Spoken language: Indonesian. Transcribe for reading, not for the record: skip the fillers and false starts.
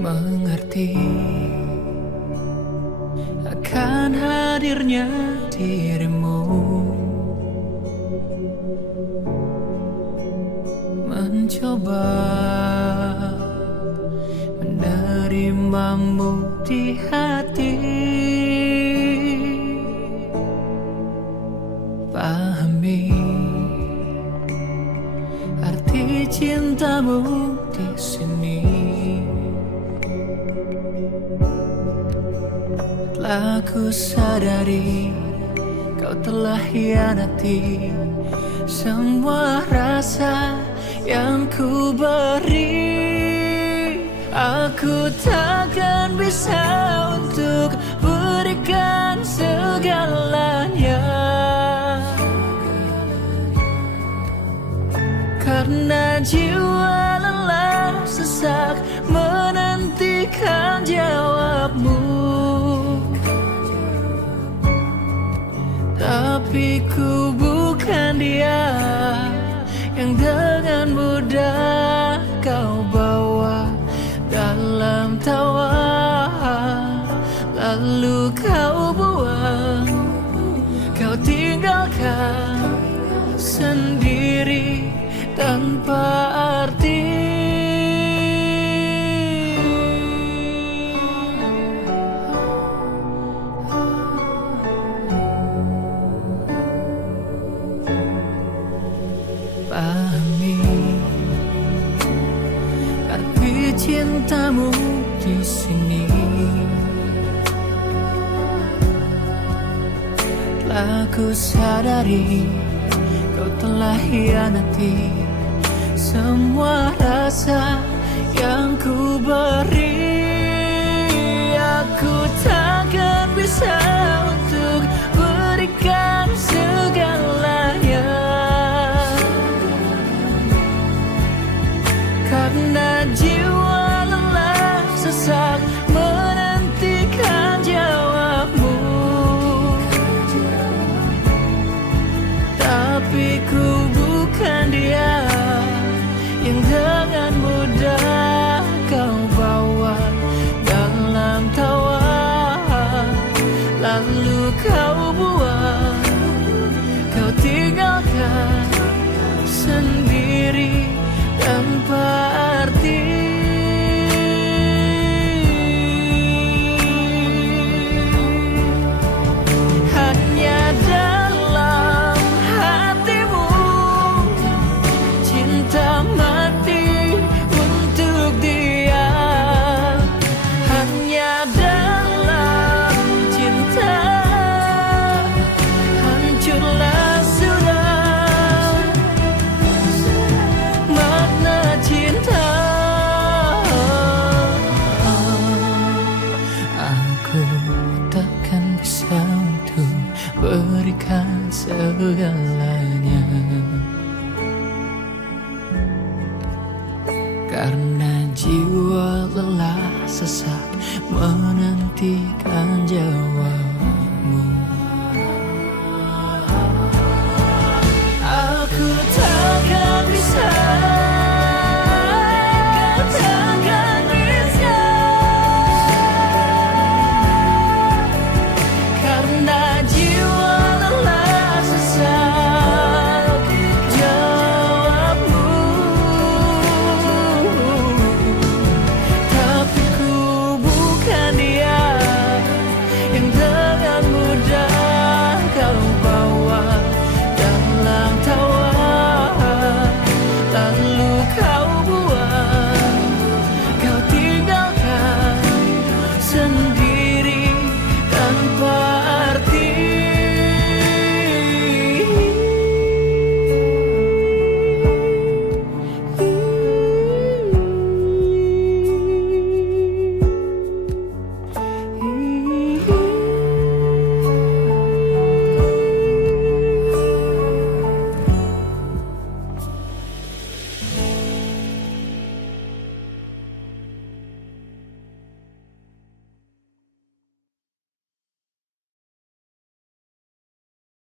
mengerti akan hadirnya dirimu, mencoba menerimamu di hati. Pahami arti cintamu di sini. Telah ku sadari kau telah hianati semua rasa yang ku beri. Aku takkan bisa untuk berikan segalanya, karena jiwa lelah sesak menantikan jawabmu. Tapi ku bukan dia yang dengan mudah kau bawa dalam tawa, lalu kau buang, kau tinggalkan sendiri tanpa arti. Pahami arti cintamu di sini. Telah ku sadari kau telah hianati semua rasa yang ku beri. Aku takkan bisa untuk berikan segalanya, karena jiwa lelah sesak menantikan jawabmu. Tapi ku bukan dia yang dengan mudah kau bawa dalam tawa, lalu kau buang, kau tinggalkan sendiri tanpa arti. Hanya dalam hatimu cinta mati untuk dia. Hanya dalam cinta hancurlah sudah makna cinta. Aku takkan bisa untuk berikan segalanya, karena jiwa lelah sesak menantikan jawab.